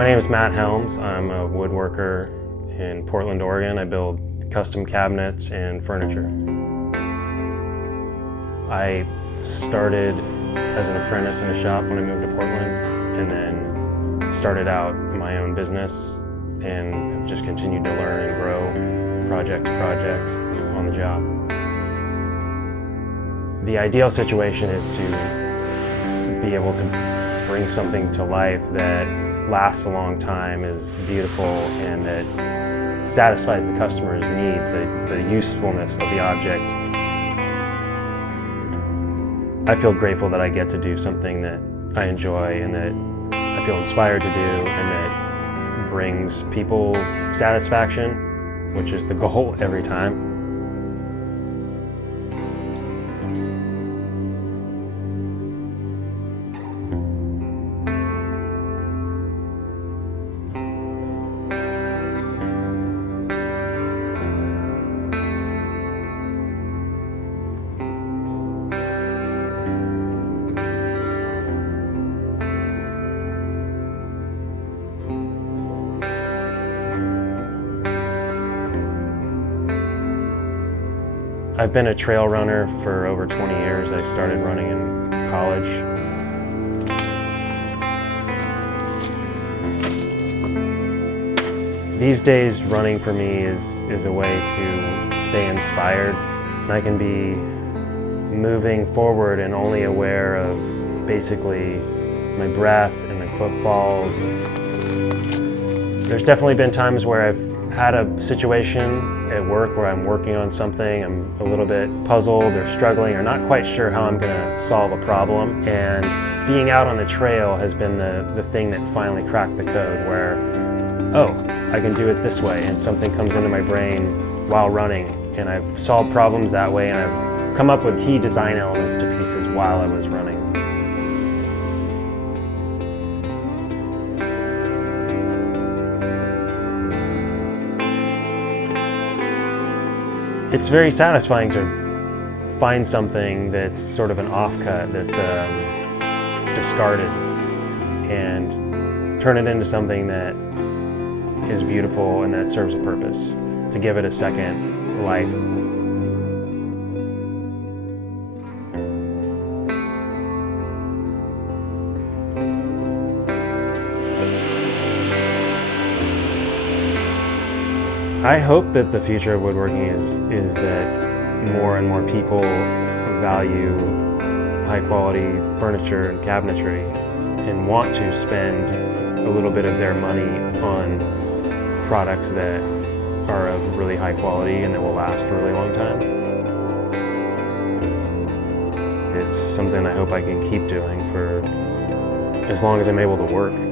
My name is Matt Helms. I'm a woodworker in Portland, Oregon. I build custom cabinets and furniture. I started as an apprentice in a shop when I moved to Portland, and then started out my own business and have just continued to learn and grow project to project on the job. The ideal situation is to be able to bring something to life that lasts a long time, is beautiful, and that satisfies the customer's needs, the usefulness of the object. I feel grateful that I get to do something that I enjoy and that I feel inspired to do, and that brings people satisfaction, which is the goal every time. I've been a trail runner for over 20 years. I started running in college. These days, running for me is a way to stay inspired. I can be moving forward and only aware of basically my breath and my footfalls. There's definitely been times where I've had a situation at work where I'm working on something, I'm a little bit puzzled or struggling or not quite sure how I'm going to solve a problem, and being out on the trail has been the thing that finally cracked the code where, oh, I can do it this way, and something comes into my brain while running, and I've solved problems that way, and I've come up with key design elements to pieces while I was running. It's very satisfying to find something that's sort of an offcut, that's discarded, and turn it into something that is beautiful and that serves a purpose, to give it a second life. I hope that the future of woodworking is that more and more people value high quality furniture and cabinetry and want to spend a little bit of their money on products that are of really high quality and that will last a really long time. It's something I hope I can keep doing for as long as I'm able to work.